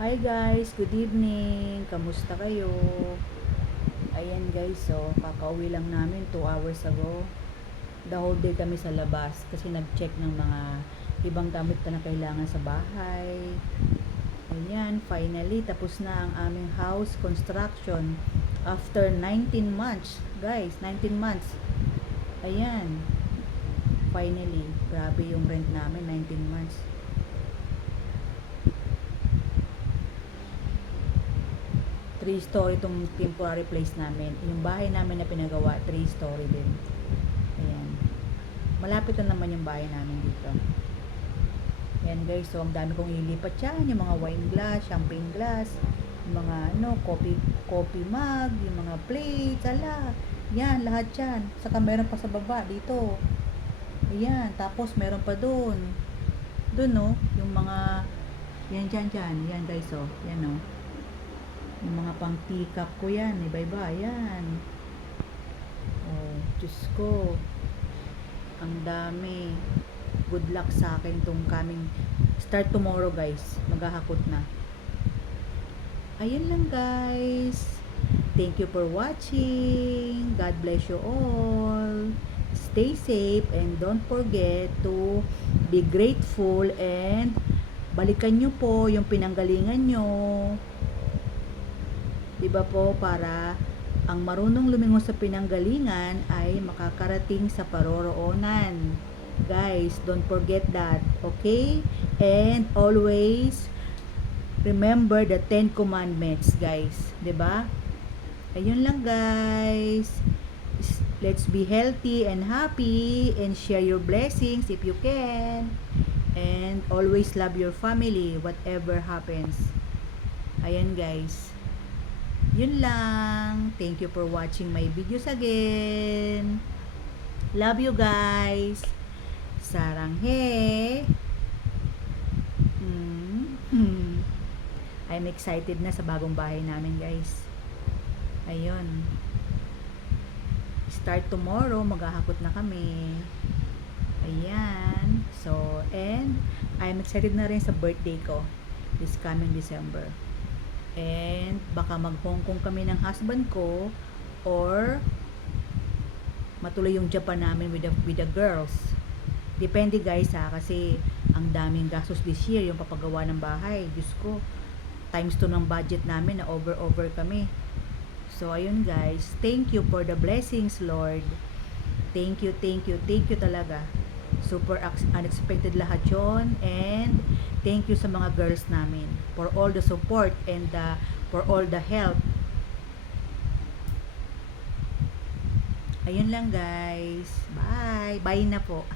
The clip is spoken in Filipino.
Hi guys, good evening. Kamusta kayo? Ayan guys, so kakauwi lang namin 2 hours ago. The whole day kami sa labas kasi nag-check ng mga ibang gamit pa na kailangan sa bahay. Ayan, finally tapos na ang aming house construction after 19 months. Guys, 19 months. Ayan, finally. Grabe yung rent namin, 19 months. 3 story itong temporary place namin. Yung bahay namin na pinagawa, 3 story din. Ayan. Malapit na naman yung bahay namin dito. Ayan guys, so ang dami kong ilipat yan. Yung mga wine glass, champagne glass, yung mga coffee mug, yung mga plates, ala. Yan, lahat yan. Saka meron pa sa baba dito. Ayan, tapos meron pa doon. Doon no, yung mga, yan dyan. Yan guys, oh. Yan oh. Yung mga pang teacup ko yan, iba-iba, yan. Oh, Diyos ko. Ang dami. Good luck sa akin tong coming. Start tomorrow guys. Maghahakot na. Ayun lang guys. Thank you for watching. God bless you all. Stay safe and don't forget to be grateful and balikan nyo po yung pinanggalingan nyo. Diba po, para ang marunong lumingon sa pinanggalingan ay makakarating sa paroroonan. Guys, don't forget that, okay? And always remember the 10 commandments, guys. Diba? Ayun lang, guys. Let's be healthy and happy and share your blessings if you can. And always love your family, whatever happens. Ayan, guys. Yun lang. Thank you for watching my videos again. Love you guys. Saranghe. I'm excited na sa bagong bahay namin guys. Ayun. Start tomorrow. Maghahakot na kami. Ayan. So, and I'm excited na rin sa birthday ko. This coming December. And baka mag-Hong Kong kami ng husband ko or matuloy yung Japan namin with the girls. Depende guys ha, kasi ang daming gastos this year yung papagawa ng bahay. Diyos ko, times 2 ng budget namin na over kami. So ayun guys, thank you for the blessings Lord. Thank you talaga. Super unexpected lahat yon, and thank you sa mga girls namin for all the support and for all the help. Ayun lang guys. Bye. Bye na po.